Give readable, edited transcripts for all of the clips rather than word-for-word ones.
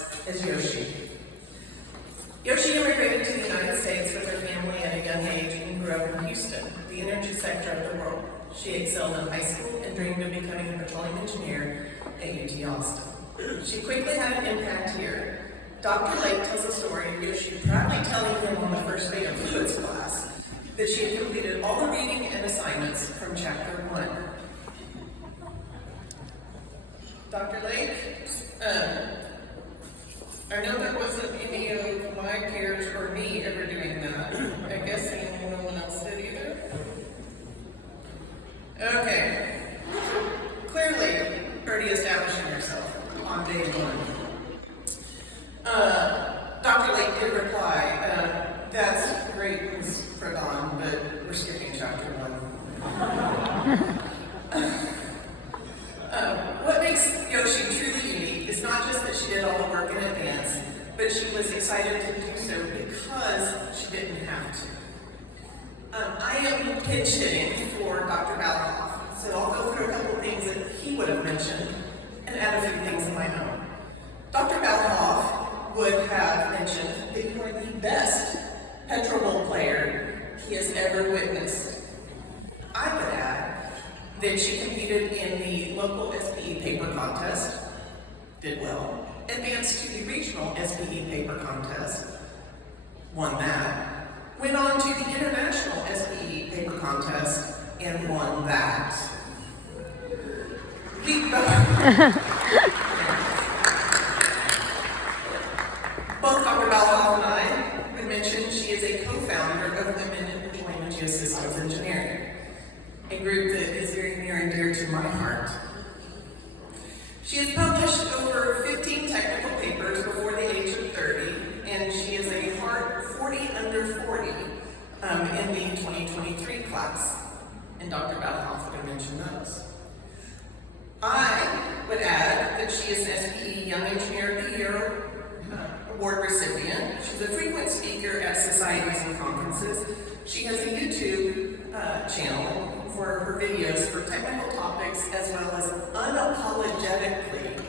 artist is Yoshi. Yoshi immigrated to the United States with her family at a young age and grew up in Houston, the energy sector of the world. She excelled in high school and dreamed of becoming a petroleum engineer at UT Austin. She quickly had an impact here. Dr. Lake tells a story of Yoshi proudly telling him on the first day of fluids class that she had completed all the reading and assignments from chapter 1. Dr. Lake, I know there wasn't any of my peers or me ever doing that. I guess no one else did either. Okay. Clearly, already establishing herself on day 1. Dr. Lake did reply, that's great, Ms. Pradon, but we're skipping chapter 1. What makes Yoshi truly unique is not just that she did all the work in advance, but she was excited to do so because she didn't have to. I am pinch hitting for Dr. Balhoff, so I'll go through a couple of things that he would have mentioned and add a few things of my own. Dr. Balhoff would have mentioned that you are the best petrol player he has ever witnessed. I would add that she competed in the local SPE paper contest, did well, advanced to the regional SPE paper contest, won that, went on to the international SPE paper contest, and won that. Both Dr. Balhoff and I would mention she is a co-founder of Women in Petroleum and Geosystems Engineering, a group that is very near and dear to my heart. She has published over 15 technical papers before the age of 30, and she is a Hart 40 under 40 in the 2023 class, and Dr. Balhoff would have mentioned those. I would add that she is an SPE Young Engineer of the Year Award recipient. She's a frequent speaker at societies and conferences. She has a YouTube channel for her videos for technical topics as well as unapologetically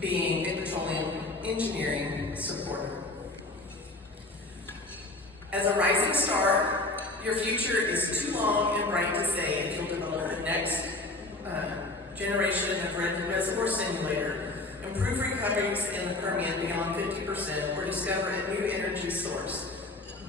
being a petroleum engineering supporter. As a rising star, your future is too long and bright to say if you'll develop the next generation of reservoir simulator, improve recoveries in the Permian beyond 50%, or discover a new energy source.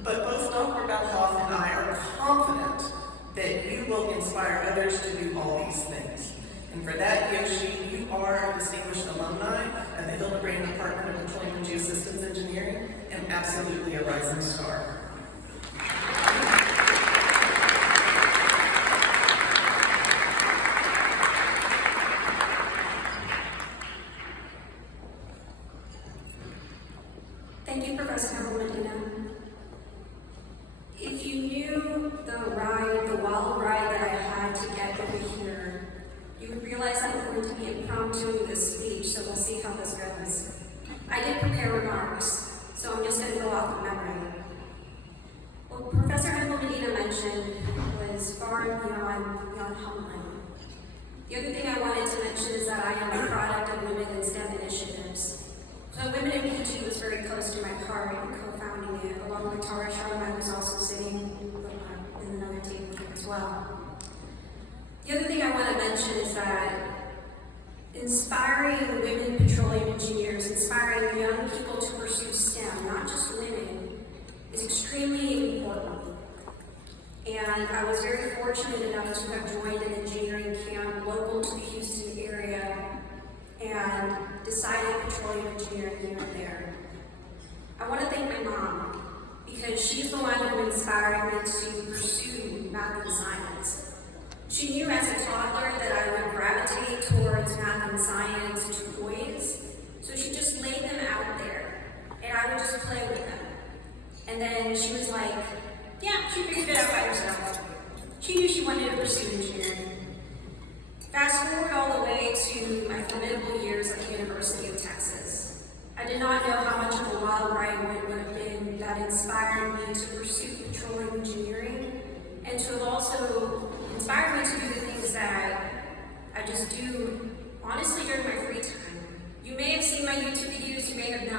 But both Dr. Balhoff and I are confident that you will inspire others to do all these things. And for that, Yoshi, you are a distinguished alumni of the Hildebrand Department of Petroleum and Geosystems Engineering, and absolutely a rising star. Thank you, Professor Medina. If you knew the wild ride that I had to get over here, you would realize I'm going to be impromptu this speech, so we'll see how this goes. I did prepare remarks, so I'm just going to go off of memory. What Professor Medina mentioned was far beyond humbling. The other thing I wanted to mention is that I am a product of Women in STEM initiatives. So Women in PG was very close to my heart in co-founding it, along with Tara Sharma, who's also sitting in another table as well. The other thing I want to mention is that inspiring women petroleum engineers, inspiring young people to pursue STEM, not just women, is extremely important. And I was very fortunate enough to have joined an engineering camp local to the Houston area and decided petroleum engineering here and there. I want to thank my mom because she's the one who inspired me to pursue math and science. She knew as a toddler that I would gravitate towards math and science toys, so she just laid them out there, and I would just play with them. And then she was like, yeah, she figured it out by herself. She knew she wanted to pursue engineering. Fast forward all the way to my formidable years at the University of Texas. I did not know how much of a wild ride it would have been that inspired me to pursue petroleum engineering and to have also inspired me to do the things that I just do honestly during my free time. You may have seen my YouTube videos, you may have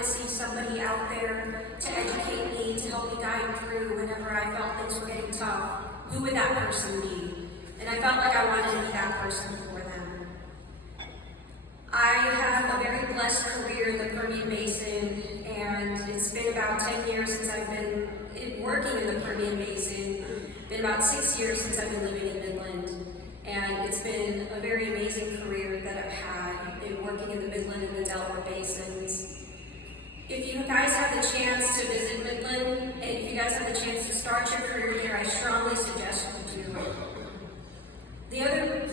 to see somebody out there to educate me, to help me guide through whenever I felt things were getting tough. Who would that person be? And I felt like I wanted to be that person for them. I have a very blessed career in the Permian Basin, and it's been about 10 years since I've been working in the Permian Basin. Been about 6 years since I've been living in Midland, and it's been a very amazing career that I've had in working in the Midland and the Delaware Basins. If you guys have the chance to visit Midland, and if you guys have the chance to start your career here, I strongly suggest you do it.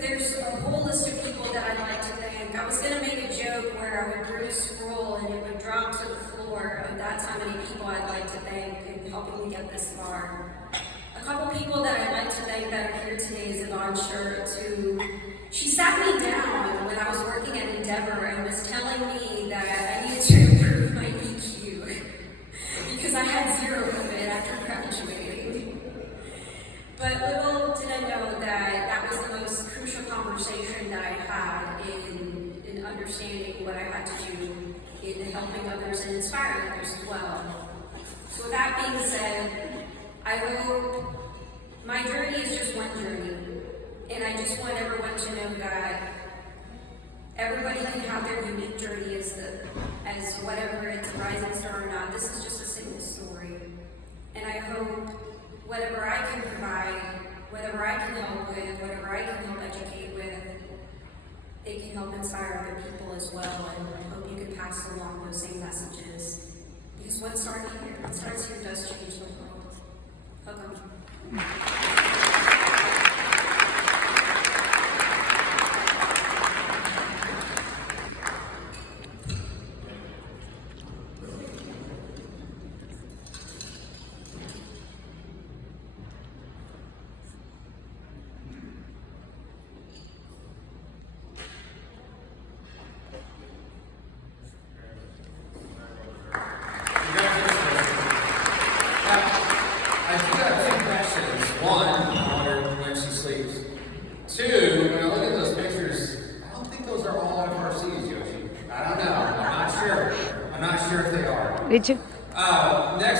There's a whole list of people that I'd like to thank. I was gonna make a joke where I would do a scroll and it would drop to the floor, and that's how many people I'd like to thank in helping me get this far. A couple people that I'd like to thank that are here today is Yvonne Schertz, who she sat me down when I was working at Endeavor and was telling me that I needed to improve my EQ because I had 0 of it after graduating. But little did I know that that was the most crucial conversation that I had in understanding what I had to do in helping others and inspiring others as well. So with that being said, I hope my journey is just one journey, and I just want everyone to know that everybody can have their unique journey as whatever it's a rising star or not. This is just a single story, and I hope whatever I can provide, whatever I can help with, whatever I can help educate with, it can help inspire other people as well, and I hope you can pass along those same messages. Because what starts here does change the world. Welcome. Two, when I look at those pictures, I don't think those are all FRCs, Yoshi. I don't know. I'm not sure. I'm not sure if they are. Did you? Next.